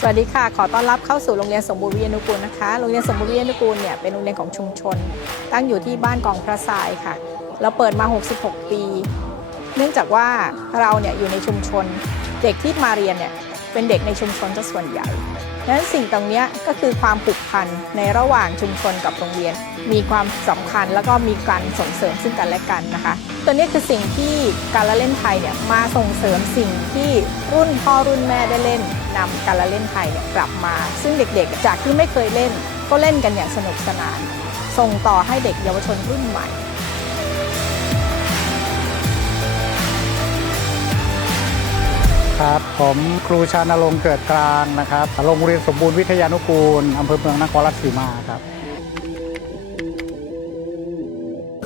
สวัสดีค่ะ ขอต้อนรับเข้าสู่โรงเรียนสมบูรณ์วิทยานุกูลนะคะ โรงเรียนสมบูรณ์วิทยานุกูลเนี่ยเป็นโรงเรียนของชุมชน ตั้งอยู่ที่บ้านกองพระทรายค่ะ เราเปิดมา 66 ปี เนื่องจากว่าเราเนี่ยอยู่ในชุมชน เด็กที่มาเรียนเนี่ยเป็นเด็กในชุมชนซะส่วนใหญ่ดังนั้นสิ่งตรงนี้ก็คือความผูกพันในระหว่างชุมชนกับโรงเรียน มีความสำคัญแล้วก็มีการส่งเสริมซึ่งกันและกันนะคะ ตัวนี้คือสิ่งที่การละเล่นไทยเนี่ยมาส่งเสริมสิ่งที่รุ่นพ่อรุ่นแม่ได้เล่นนำการละเล่นไทยเนี่ยกลับมา ซึ่งเด็กๆ จากที่ไม่เคยเล่น ก็เล่นกันอย่างสนุกสนาน ส่งต่อให้เด็กเยาวชนรุ่นใหม่ครับผมครูชานรงค์เกิดกลางนะครับโรงเรียนสมบูรณ์วิทยานุกูลอำเภอเมืองนครราชสีมาครับ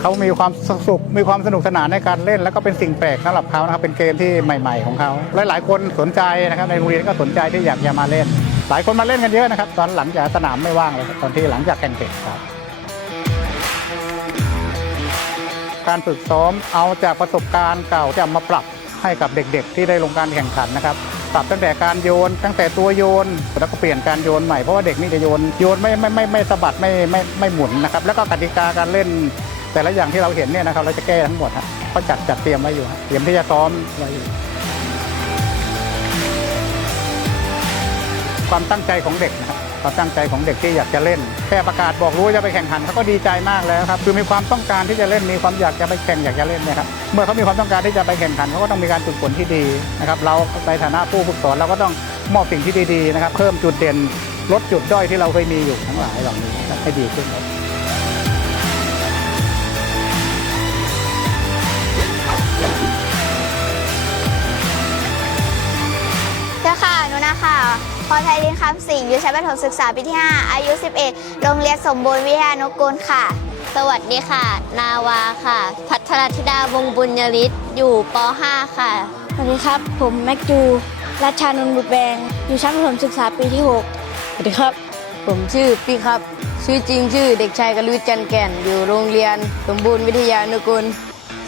เขามีความสุขมีความสนุกสนานในการเล่น แล้วก็เป็นสิ่งแปลกสำหรับเขานะครับเป็นเกมที่ใหม่ ๆ ของเขาหลายๆคนสนใจนะครับในโรงเรียนก็สนใจที่อยากจะมาเล่น หลายคนมาเล่นกันเยอะนะครับ ตอนหลังจากสนามไม่ว่างเลยตอนที่หลังจากแข่งเสร็จครับ การฝึกซ้อมเอาจากประสบการณ์เก่าจะมาปรับให้กับเด็กๆ ที่ได้ลงการแข่งขันนะครับปรับตั้งแต่การโยนตั้งแต่ตัวโยนแล้วก็เปลี่ยนการโยนใหม่เพราะว่าเด็กนี่จะโยนโยนไม่ไม่ไม่ไม่สะบัดไม่ไม่ไม่หมุนนะครับแล้วก็กติกาการเล่น แต่ละอย่างที่เราเห็นเนี่ยนะครับเราจะแก้ทั้งหมดฮะก็จัดจัดเตรียมไว้อยู่ฮะเตรียมที่จะซ้อมไว้อยู่ความตั้งใจของเด็กนะครับความตั้งใจของเด็กที่อยากจะเล่นแค่ประกาศบอกรู้ว่าจะไปแข่งขันเขาก็ดีใจมากแล้วครับคือมีความต้องการที่จะเล่นมีความอยากจะไปแข่งอยากจะเล่นนะครับเมื่อเขามีความต้องการที่จะไปแข่งขันเขาก็ต้องมีการฝึกฝนที่ดีนะครับเราในฐานะผู้ฝึกสอนเราก็ต้องมอบสิ่งที่ดีๆนะครับเพิ่มจุดเด่นลดจุดด้อยที่เราเคยมีอยู่ทั้งหลายเหล่านี้ให้ดีขึ้น รไทยลินคำสิงห์อยู่ชั้นประถมศึกษาปีที่ 5 อายุ 11 โรงเรียนสมบูรณ์วิทยานุกูลค่ะ สวัสดีค่ะ นาวาค่ะ พัทรธิดาวงศ์บุญยริศอยู่ป .5 ค่ะ สวัสดีครับ ผมแม็กจูรัชชานนท์บุตรแบง อยู่ชั้นประถมศึกษาปีที่สวัสดีครับ ผมชื่อปีครับ ชื่อจริงชื่อเด็กชายกฤวิทย์จันแก่น อยู่โรงเรียนสมบูรณ์วิทยานุกูล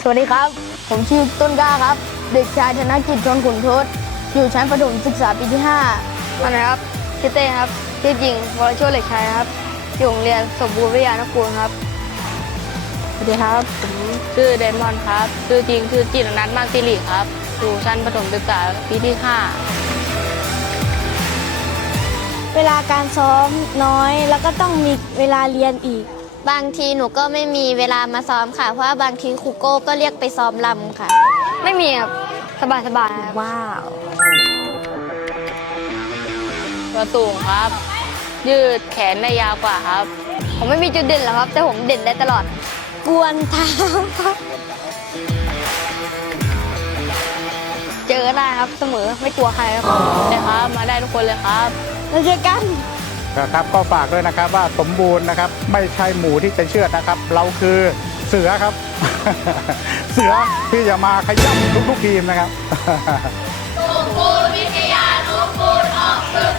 สวัสดีครับ ผมชื่อต้นกล้าครับ เด็กชายธนกิจชนขุนทศอยู่ชั้นประถมศึกษาปีที่ 5 มานะครับชื่อเต้ครับชื่อจริงวรโชติเหล็กชัยครับอยู่โรงเรียนสมบูรณ์วิทยานุกูลครับสวัสดีครับผมชื่อเดมอนครับชื่อจริงชื่อจิรนัทมากสิริครับอยู่ชั้นประถมศึกษาปีที่ 5 เวลาการซ้อมน้อยแล้วก็ต้องมีเวลาเรียนอีก บางทีหนูก็ไม่มีเวลามาซ้อมค่ะ เพราะว่าบางทีครูโก้ก็เรียกไปซ้อมลำค่ะ ไม่มีครับสบายสบายครับว้าวตัว สูงครับ ยืดแขนได้ยาวกว่าครับ ผมไม่มีจุดเด่นหรอกครับ แต่ผมเด่นได้ตลอด กวนเท้าครับ เจอได้ครับเสมอไม่กลัวใครครับนะครับ มาได้ทุกคนเลยครับเราเจอกันนะครับก็ฝากด้วยนะครับว่าสมบูรณ์นะครับ ไม่ใช่หมูที่จะเชื่อนะครับ เราคือเสือครับ เสือที่จะมาขย้ำทุกๆทีมนะครับสมบูรณ์วิทยาสมบูรณ์ออกศึก